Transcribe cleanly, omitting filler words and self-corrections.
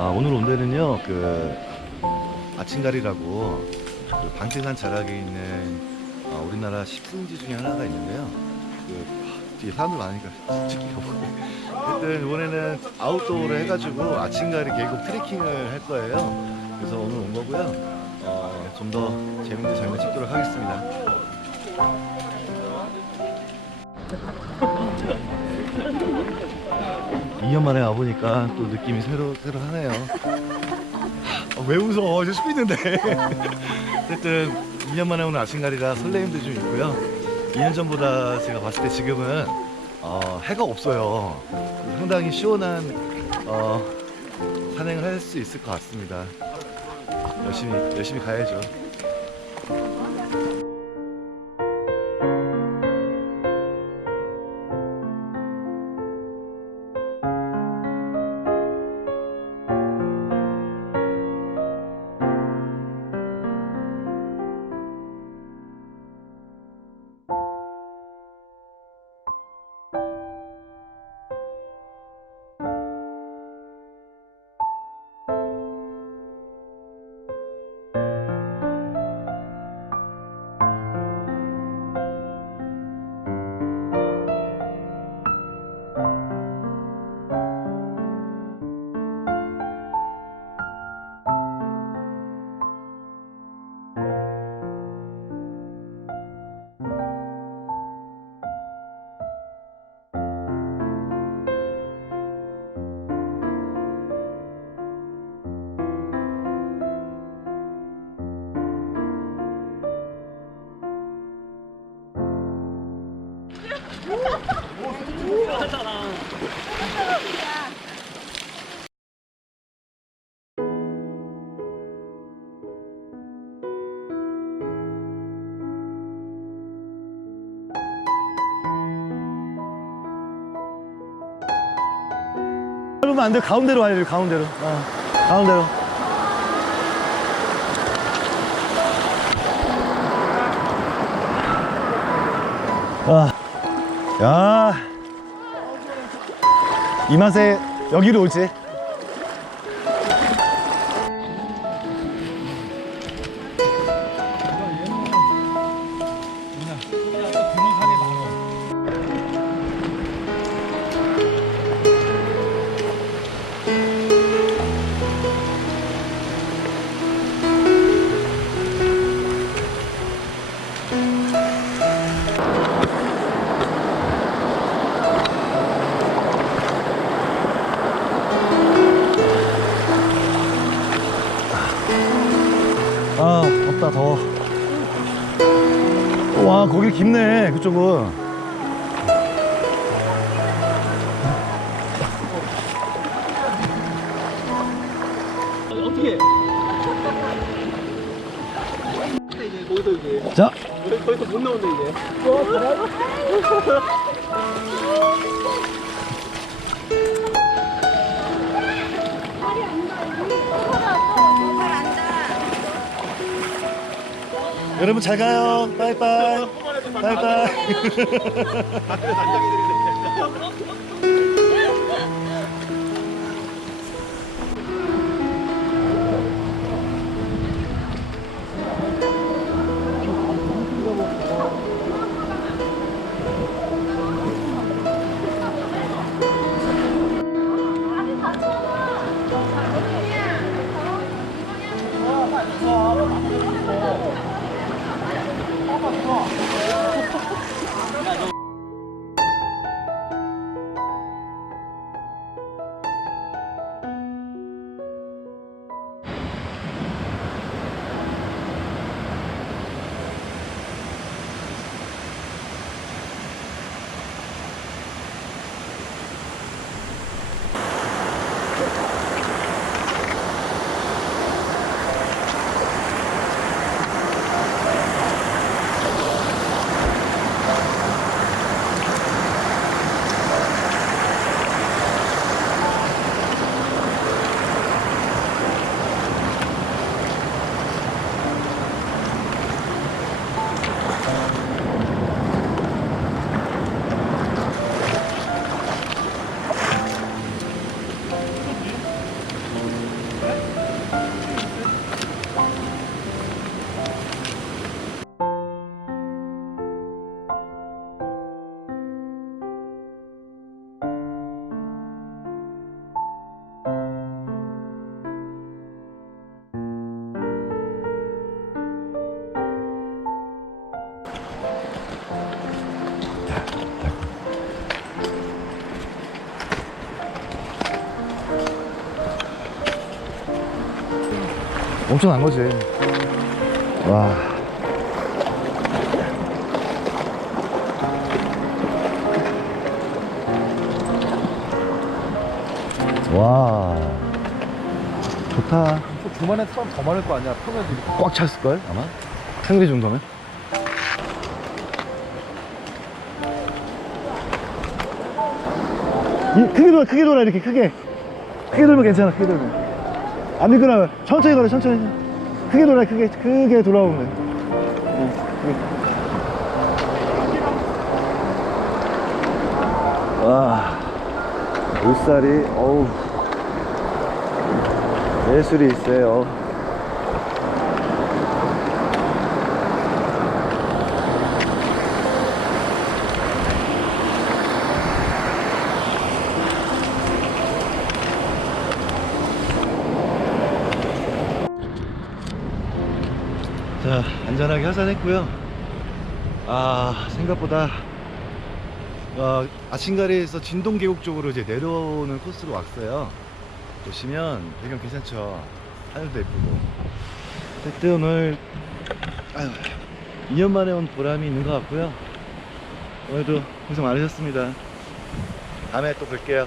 오늘 온 데는요, 아침가리라고 방태산 자락에 있는 우리나라 10승지 중에 하나가 있는데요. 뒤에 사람들 많으니까 찍기가 없고. 하여튼 이번에는 아웃도어로 해가지고 아침가리 계곡 트레킹을 할 거예요. 그래서 오늘 온 거고요. 좀 더 재밌는 장면 찍도록 하겠습니다. 2년 만에 와보니까 또 느낌이 새로하네요. 왜 웃어? 저 쉬고 있는데. 어쨌든 2년 만에 오는 아침가리라 설레임도 좀 있고요. 2년 전보다 제가 봤을 때 지금은 해가 없어요. 상당히 시원한 산행을 할 수 있을 것 같습니다. 열심히 가야죠. 그러면 안 돼. 가운데로 와야 돼. 가운데로. 가운데로. 야, 이 맛에 여기로 오지. 덥다, 더워. 와, 거기 깊네, 그쪽은. 어떻게? 이제 거기서 이제. 자. 거기서 못 나온다 이제. 여러분 잘 가요. 빠이빠이. 빠이빠이. 엄청난 거지. 와. 와. 좋다. 주말에 사람 더 많을 거 아니야. 평일에 꽉 찼을걸 아마? 평일 정도면? 크게 돌아 이렇게 크게 돌면 괜찮아. 크게 돌면 안 미끄러워. 천천히 걸어. 천천히 크게 돌아. 크게 돌아오면 돼. 와, 물살이 어우 예술이 있어요. 자, 안전하게 하산했고요. 생각보다 아침가리에서 진동계곡 쪽으로 이제 내려오는 코스로 왔어요. 보시면 배경 괜찮죠? 하늘도 예쁘고. 하여튼 오늘 2년 만에 온 보람이 있는 것 같고요. 오늘도 고생 많으셨습니다. 다음에 또 뵐게요.